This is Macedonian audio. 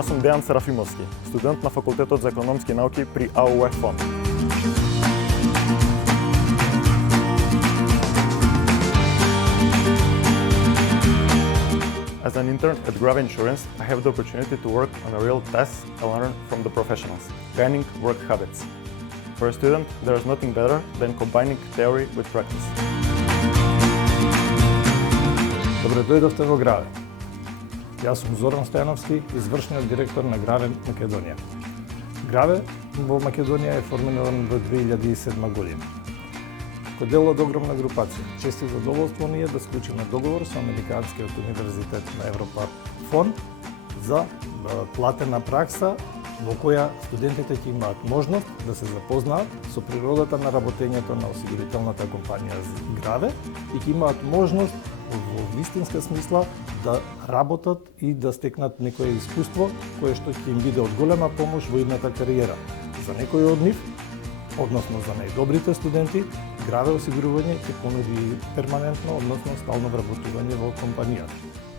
Јас сум Дејан Серафимовски, студент на Факултетот за економски науки при АУЕ ФОН. As an intern at Grave Insurance, I have the opportunity to work on a real task I learned from the professionals, gaining work habits. For a student, there is nothing better than combining theory with practice. Добре дојдовте во Граве. Јас сум Зоран Стојановски, извршниот директор на Граве Македонија. Граве во Македонија е формиран во 2007 година. Како дел од огромна групација, чести задоволство ни е да склучиме договор со Американскиот универзитет на Европа ФОН за платена пракса во која студентите ќе имаат можност да се запознаат со природата на работењето на осигурителната компанија Граве и ќе имаат можност во вистинска смисла да работат и да стекнат некое искуство кое што ќе им биде од голема помош во идната кариера. За некои од нив, односно за најдобрите студенти, Граве осигурување ќе понуди перманентно, односно стално вработување во компанијата.